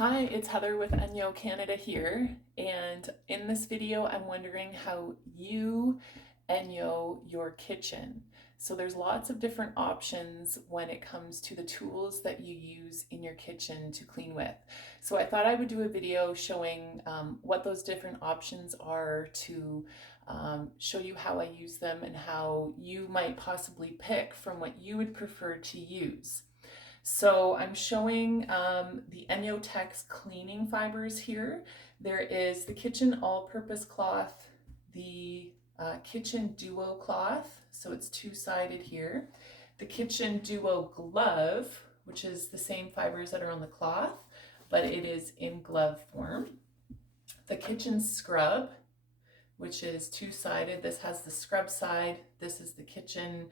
Hi, it's Heather with ENJO Canada here, and in this video I'm wondering how you ENJO your kitchen. So there's lots of different options when it comes to the tools that you use in your kitchen to clean with. So I thought I would do a video showing what those different options are to show you how I use them and how you might possibly pick from what you would prefer to use. So I'm showing the ENJO cleaning fibers here. There is the kitchen all-purpose cloth, the kitchen duo cloth, so it's two-sided here. The kitchen duo glove, which is the same fibers that are on the cloth, but it is in glove form. The kitchen scrub, which is two-sided. This has the scrub side. This is the kitchen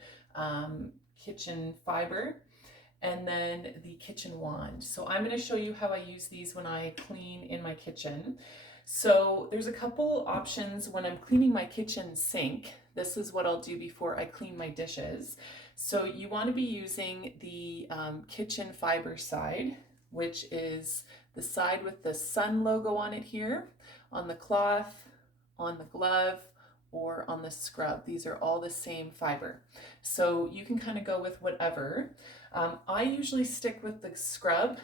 fiber. And then the kitchen wand. So I'm going to show you how I use these when I clean in my kitchen. So there's a couple options when I'm cleaning my kitchen sink. This is what I'll do before I clean my dishes. So you want to be using the kitchen fiber side, which is the side with the sun logo on it here, on the cloth, on the glove, or on the scrub. These are all the same fiber. So you can kind of go with whatever. I usually stick with the scrub.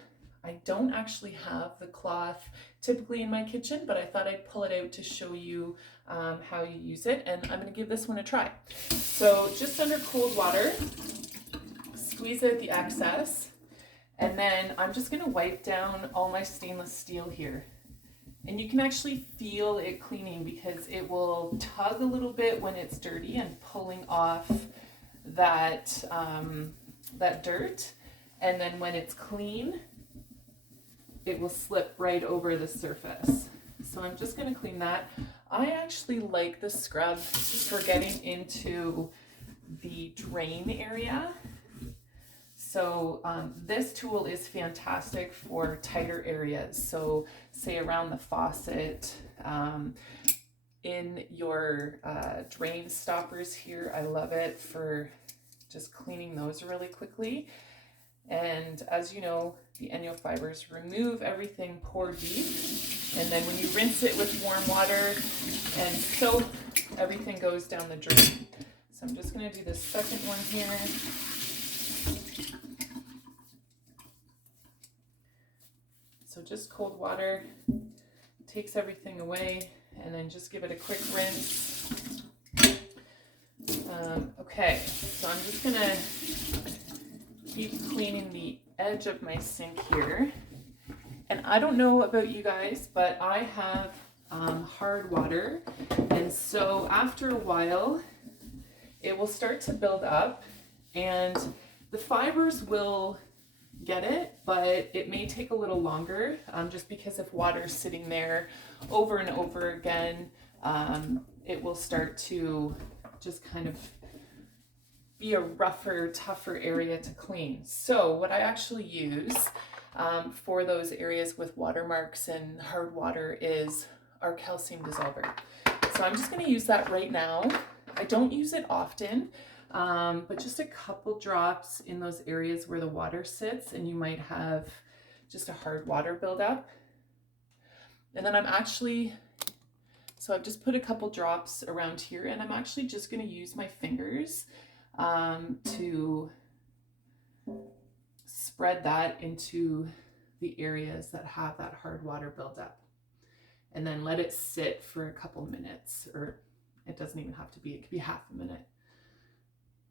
I don't actually have the cloth typically in my kitchen, but I thought I'd pull it out to show you how you use it, and I'm going to give this one a try. So just under cold water, squeeze out the excess, and then I'm just going to wipe down all my stainless steel here. And you can actually feel it cleaning because it will tug a little bit when it's dirty and pulling off that that dirt, and then when it's clean it will slip right over the surface. So I'm just going to clean that. I actually like the scrub for getting into the drain area. So this tool is fantastic for tighter areas. So say around the faucet, in your drain stoppers here. I love it for just cleaning those really quickly. And as you know, the ENJO fibers remove everything pore deep. And then when you rinse it with warm water and soap, everything goes down the drain. So I'm just going to do the second one here. So just cold water takes everything away, and then just give it a quick rinse. Okay, so I'm just gonna keep cleaning the edge of my sink here. And I don't know about you guys, but I have hard water, and so after a while it will start to build up, and the fibers will get it, but it may take a little longer just because if water's sitting there over and over again, it will start to just kind of be a rougher, tougher area to clean. So what I actually use for those areas with watermarks and hard water is our calcium dissolver. So I'm just going to use that right now. I don't use it often, but just a couple drops in those areas where the water sits and you might have just a hard water buildup. And then so I've just put a couple drops around here, and I'm actually just going to use my fingers to spread that into the areas that have that hard water buildup, and then let it sit for a couple minutes, or it doesn't even have to be, it could be half a minute.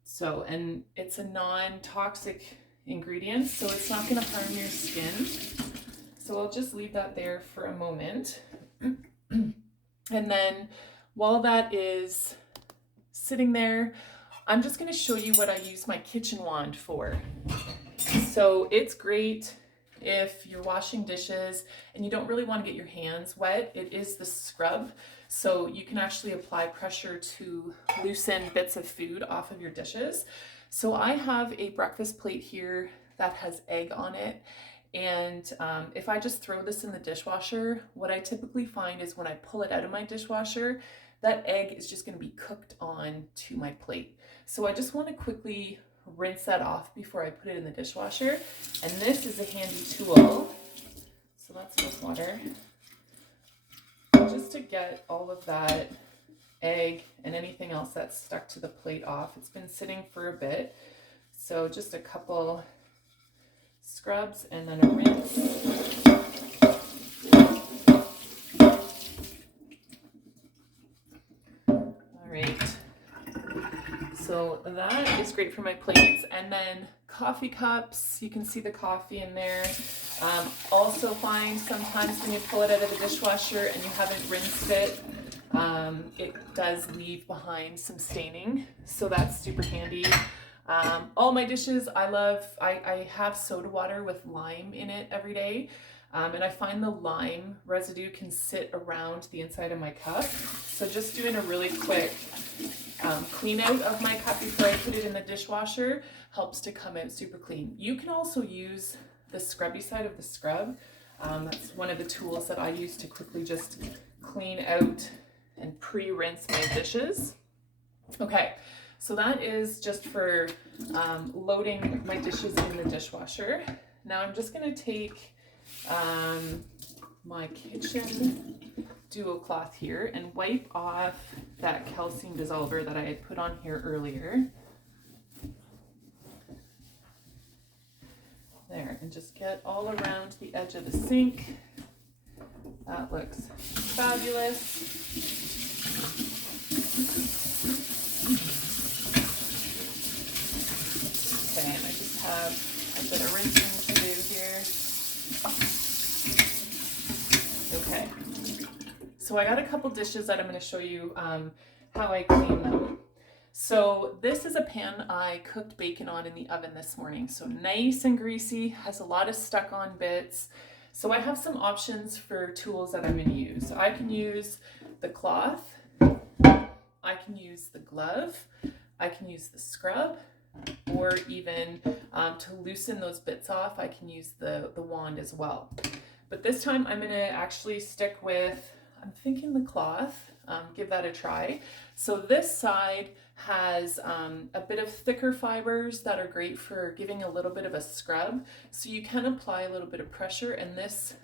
So, and it's a non-toxic ingredient, so it's not going to harm your skin. So I'll just leave that there for a moment. And then while that is sitting there, I'm just going to show you what I use my kitchen wand for. So it's great if you're washing dishes and you don't really want to get your hands wet. It is the scrub, so you can actually apply pressure to loosen bits of food off of your dishes. So I have a breakfast plate here that has egg on it, and if I just throw this in the dishwasher, what I typically find is when I pull it out of my dishwasher, that egg is just going to be cooked on to my plate. So I just want to quickly rinse that off before I put it in the dishwasher, and this is a handy tool. So let's water just to get all of that egg and anything else that's stuck to the plate off. It's been sitting for a bit, so just a couple scrubs and then a rinse. All right, so that is great for my plates. And then coffee cups, you can see the coffee in there. Also find sometimes when you pull it out of the dishwasher and you haven't rinsed it, it does leave behind some staining, so that's super handy. All my dishes, I have soda water with lime in it every day, and I find the lime residue can sit around the inside of my cup, so just doing a really quick clean out of my cup before I put it in the dishwasher helps to come out super clean. You can also use the scrubby side of the scrub. That's one of the tools that I use to quickly just clean out and pre-rinse my dishes. Okay, so that is just for loading my dishes in the dishwasher. Now I'm just going to take my kitchen duo cloth here and wipe off that calcium dissolver that I had put on here earlier. There, and just get all around the edge of the sink. That looks fabulous. Okay, and I just have a bit of rinsing to do here. Okay, so I got a couple dishes that I'm going to show you how I clean them. So this is a pan I cooked bacon on in the oven this morning. So nice and greasy, has a lot of stuck on bits. So I have some options for tools that I'm going to use. So I can use the cloth, I can use the glove, I can use the scrub, or even to loosen those bits off, I can use the wand as well. But this time I'm going to actually stick with, I'm thinking the cloth, give that a try. So this side has a bit of thicker fibers that are great for giving a little bit of a scrub. So you can apply a little bit of pressure, and this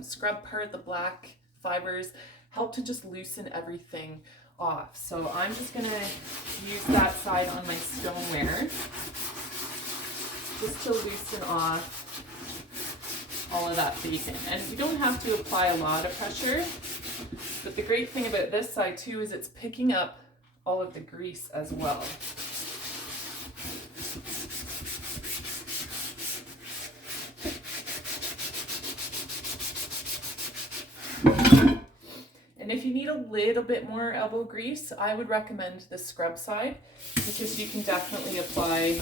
scrub part, the black fibers, help to just loosen everything off. So I'm just gonna use that side on my stoneware just to loosen off all of that bacon. And you don't have to apply a lot of pressure, but the great thing about this side too is it's picking up all of the grease as well. And if you need a little bit more elbow grease, I would recommend the scrub side, because you can definitely apply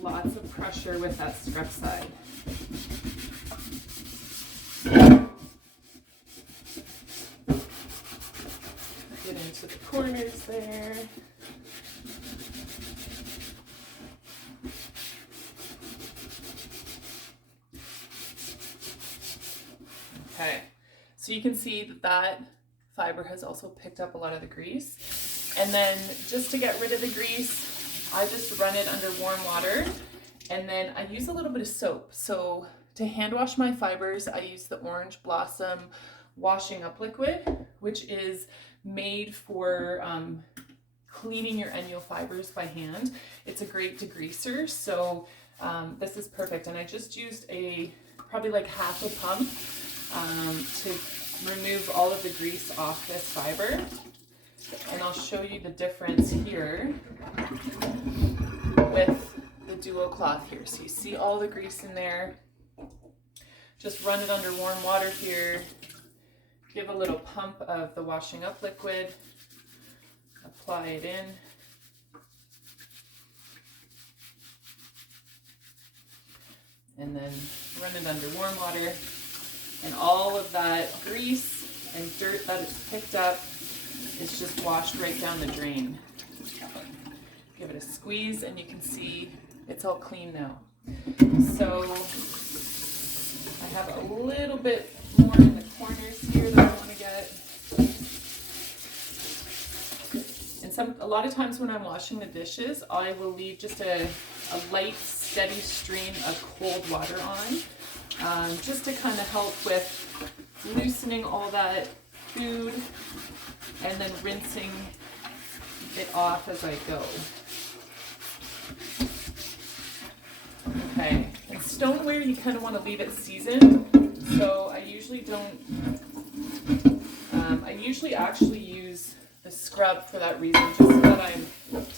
lots of pressure with that scrub side. Get into the corners there. Okay, so you can see that that fiber has also picked up a lot of the grease. And then just to get rid of the grease, I just run it under warm water, and then I use a little bit of soap. So to hand wash my fibers, I use the Orange Blossom washing up liquid, which is made for cleaning your ENJO fibers by hand. It's a great degreaser, so this is perfect. And I just used probably like half a pump to remove all of the grease off this fiber. And I'll show you the difference here with the duo cloth here. So you see all the grease in there. Just run it under warm water here. Give a little pump of the washing up liquid. Apply it in. And then run it under warm water. And all of that grease and dirt that it's picked up is just washed right down the drain. Give it a squeeze and you can see it's all clean now. So I have a little bit more in the corners here that I want to get. And a lot of times when I'm washing the dishes, I will leave just a light, steady stream of cold water on. just to kind of help with loosening all that food and then rinsing it off as I go. Okay, and stoneware you kind of want to leave it seasoned, so I usually actually use the scrub for that reason, just so that I'm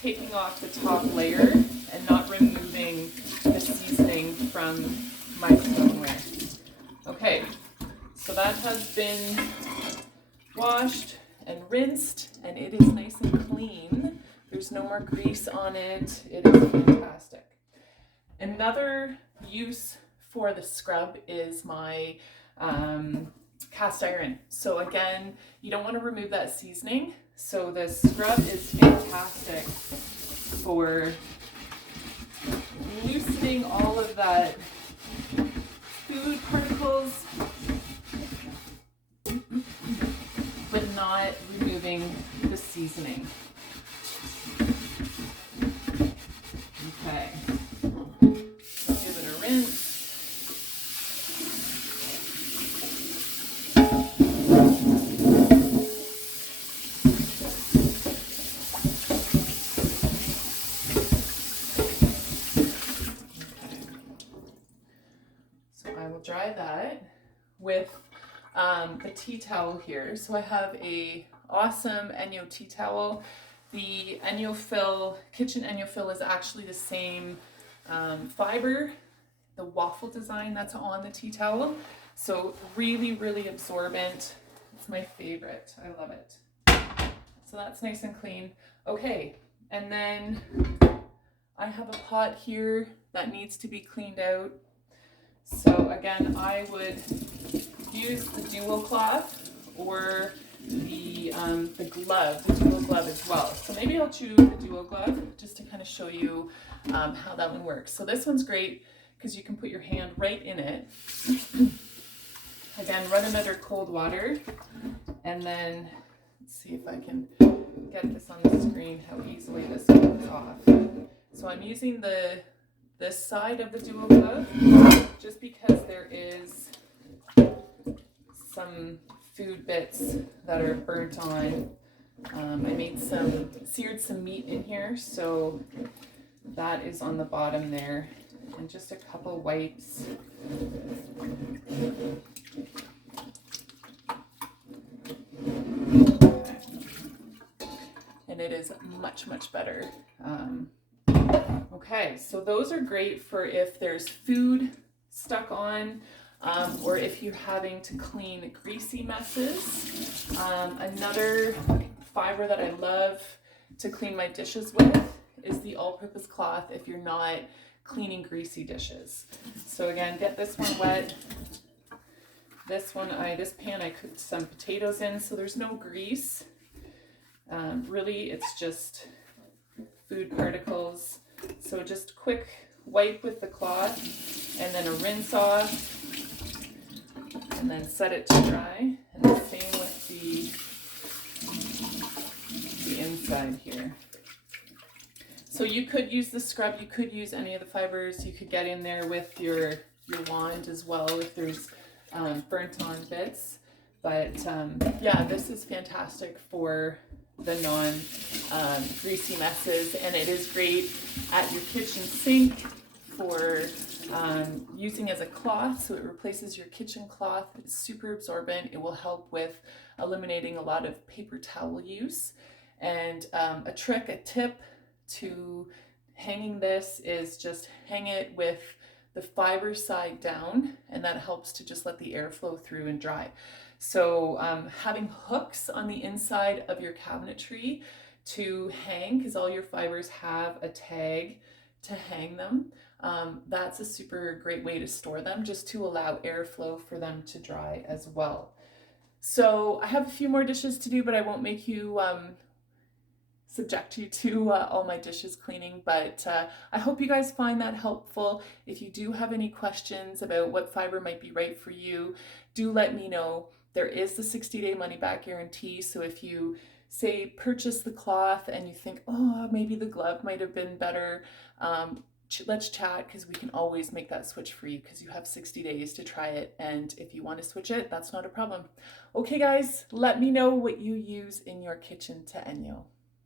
taking off the top layer and not removing the seasoning from my stoneware. Okay, so that has been washed and rinsed, and it is nice and clean. There's no more grease on it. It is fantastic. Another use for the scrub is my cast iron. So again, you don't want to remove that seasoning. So the scrub is fantastic for loosening all of that food particles, but not removing the seasoning. Okay. Give it a rinse. So I will dry that with the tea towel here. So I have a awesome ENJO tea towel. The ENJO kitchen ENJO is actually the same fiber, the waffle design that's on the tea towel. So really, really absorbent. It's my favorite. I love it. So that's nice and clean. Okay, and then I have a pot here that needs to be cleaned out. So again, I would use the duo cloth or the glove, the duo glove as well. So maybe I'll choose the duo glove just to kind of show you how that one works. So this one's great because you can put your hand right in it. Again, run it under cold water, and then let's see if I can get this on the screen, how easily this comes off. So I'm using this side of the duo glove just because there is some food bits that are burnt on. I seared some meat in here, so that is on the bottom there, and just a couple wipes. And it is much, much better. Okay, so those are great for if there's food stuck on, or if you're having to clean greasy messes. Another fiber that I love to clean my dishes with is the all-purpose cloth if you're not cleaning greasy dishes. So again, get this one wet. This pan I cooked some potatoes in, so there's no grease. Really, it's just food particles. So just quick wipe with the cloth, and then a rinse off, and then set it to dry. And the same with the inside here. So you could use the scrub, you could use any of the fibers, you could get in there with your wand as well if there's burnt on bits. But yeah, this is fantastic for the non-greasy messes, and it is great at your kitchen sink for using as a cloth. So it replaces your kitchen cloth. It's super absorbent. It will help with eliminating a lot of paper towel use. And a tip to hanging this is just hang it with the fiber side down, and that helps to just let the air flow through and dry. So having hooks on the inside of your cabinetry to hang, because all your fibers have a tag to hang them, that's a super great way to store them, just to allow airflow for them to dry as well. So I have a few more dishes to do, but I won't make you subject you to all my dishes cleaning, but I hope you guys find that helpful. If you do have any questions about what fiber might be right for you, do let me know. There is the 60-day money-back guarantee, so if you say purchase the cloth and you think, oh, maybe the glove might have been better, let's chat, because we can always make that switch for you, because you have 60 days to try it. And if you want to switch it, that's not a problem. Okay, guys, let me know what you use in your kitchen to ENJO.